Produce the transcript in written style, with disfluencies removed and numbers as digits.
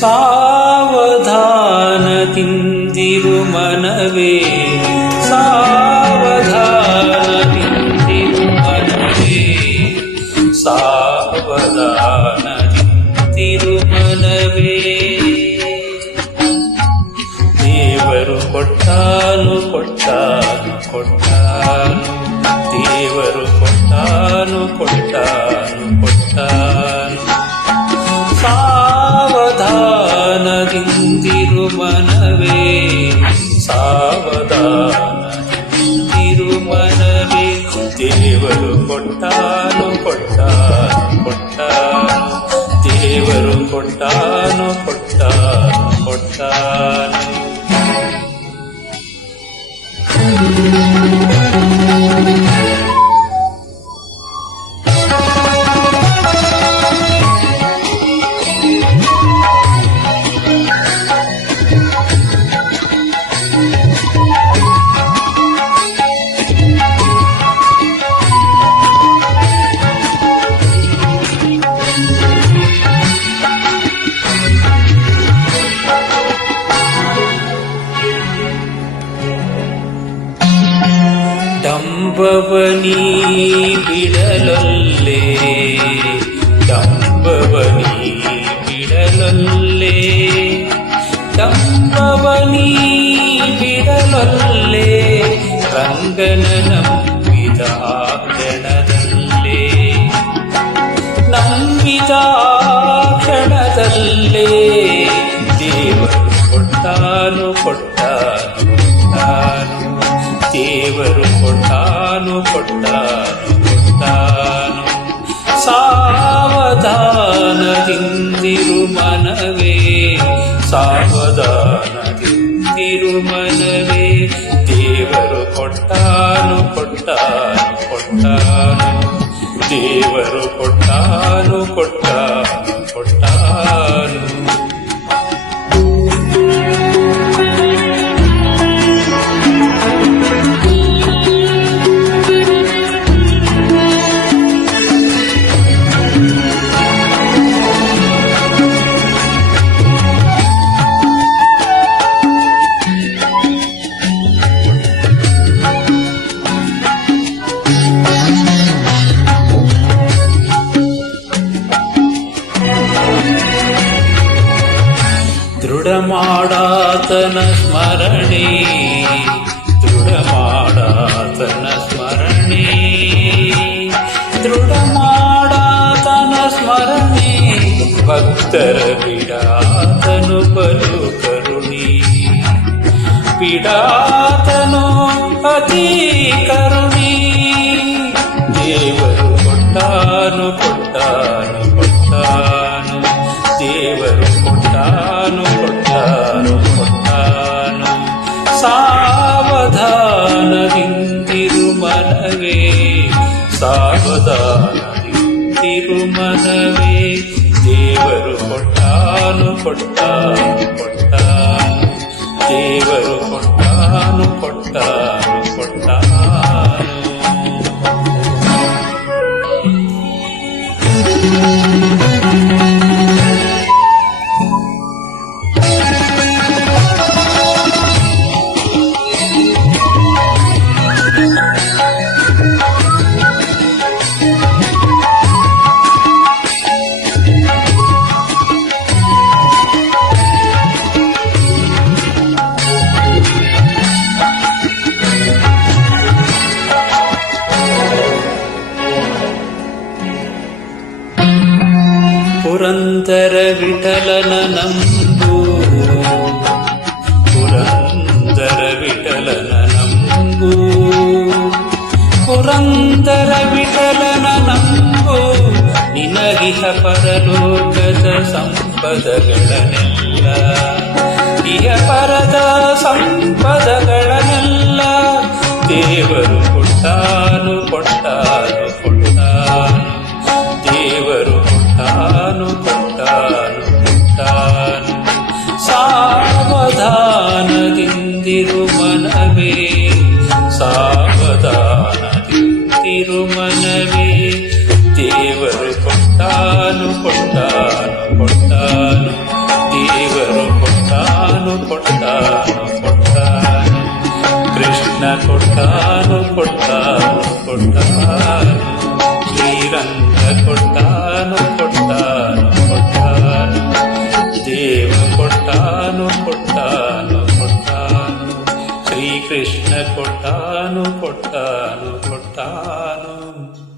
ಸಾವಧಾನದಿಂದಿರು ಮನವೇ, ಸಾವಧಾನದಿಂದಿರು ಮನವೇ, ಸಾವಧಾನದಿಂದಿರು ಮನವೇ. ದೇವರು ಕೊಟ್ಟಾನು ಕೊಟ್ಟಾನು ಕೊಟ್ಟಾನು, ದೇವರು ಕೊಟ್ಟಾನು ಕೊಟ್ಟಾನು ಕೊಟ್ಟಾನು. ಸಾವಧಾನದಿಂದಿರು ಮನವೇ, ಸಾವಧಾನದಿಂದಿರು ಮನವೇ. ದೇವರು ಕೊಟ್ಟಾನು ಕೊಟ್ಟಾನು ಕೊಟ್ಟಾನು, ದೇವರು ಕೊಟ್ಟಾನು ಕೊಟ್ಟಾನು ಕೊಟ್ಟಾನು. ಡಂಬವನಿ ಬಿಡಲೊಲ್ಲೆ, ಡಂಬವನಿ ಬಿಡಲೊಲ್ಲೆ, ಡಂಬವನಿ ಬಿಡಲೊಲ್ಲೆ. ರಂಗನ ನಂಬಿದ ಕ್ಷಣದಲ್ಲೇ, ನಂಬಿದ ಕ್ಷಣದಲ್ಲೇ. ದೇವರು ಕೊಟ್ಟಾನು ಕೊಟ್ಟಾನು ಕೊಟ್ಟಾನು, ದೇವರು ಕೊಟ್ಟಾನು ಕೊಟ್ಟಾನು ಕೊಟ್ಟಾನು. ಸಾವಧಾನದಿಂದಿರು ಮನವೇ, ಸಾವಧಾನದಿಂದಿರು ಮನವೇ. ದೇವರು ಕೊಟ್ಟಾನು ಕೊಟ್ಟಾನು ಕೊಟ್ಟಾನು, ದೇವರು ಕೊಟ್ಟಾನು ಕೊಟ್ಟಾನು ಕೊಟ್ಟಾನು. ದೃಢ ಮಾಡಾತನ ಸ್ಮರಣೆ, ದೃಢ ಮಾಡಾತನ ಸ್ಮರಣೆ, ದೃಢ ಮಾಡಾತನ ಸ್ಮರಣೆ. ಭಕ್ತರ ಬಿಡಾತನು ಬಲು ಕರುಣಿ, ಬಿಡಾತನು ಅತಿ ಕರುಣಿ. ದೇವರು ಕೊಟ್ಟಾನು ಕೊಟ್ಟಾನು ಕೊಟ್ಟಾನು, ದೇವರು ಕೊಟ್ಟಾನು ಕೊಟ್ಟಾನು ಕೊಟ್ಟಾನು. ಸಾವಧಾನದಿಂದಿರು ಮನವೇ, ಸಾವಧಾನದಿಂದಿರು ಮನವೇ. ದೇವರು ಕೊಟ್ಟಾನು ಕೊಟ್ಟಾನು ಕೊಟ್ಟಾನು, ದೇವರು ಕೊಟ್ಟಾನು ಕೊಟ್ಟಾನು ಕೊಟ್ಟಾನು. ಪುರಂದರ ವಿಠಲನ ನಂಬು, ಪುರಂದರ ವಿಠಲನ ನಂಬು, ಪುರಂದರ ವಿಠಲನ ನಂಬು. ನಿನಗಿಹ ಪರಲೋಕದ ಸಂಪದಗಳನ್ನೆಲ್ಲ, ಇಹ ಪರದ ಸಂಪದಗಳನ್ನೆಲ್ಲ. ದೇವರು ಕೊಟ್ಟಾನು ಕೊಟ್ಟಾನು ಕೊಟ್ಟಾನು, ದೇವರು ಕೊಟ್ಟಾನು ಕೊಟ್ಟಾನು ಕೊಟ್ಟಾನು. ಸಾವಧಾನದಿಂದಿರು ಮನವೇ, ಸಾವಧಾನದಿಂದಿರು ಮನವೇ. ದೇವರು ಕೊಟ್ಟಾನು ಕೊಟ್ಟಾನು ಕೊಟ್ಟಾನು, ಕೃಷ್ಣ ಕೊಟ್ಟಾನು ಕೊಟ್ಟಾನು ಕೊಟ್ಟಾನು ಶ್ರೀರಂಗ ಕೊಟ್ಟಾನು ಕೊಟ್ಟಾನು ಕೊಟ್ಟಾನು ದೇವ ಕೊಟ್ಟಾನು ಕೊಟ್ಟಾನು ಕೊಟ್ಟಾನು ಶ್ರೀಕೃಷ್ಣ ಕೊಟ್ಟ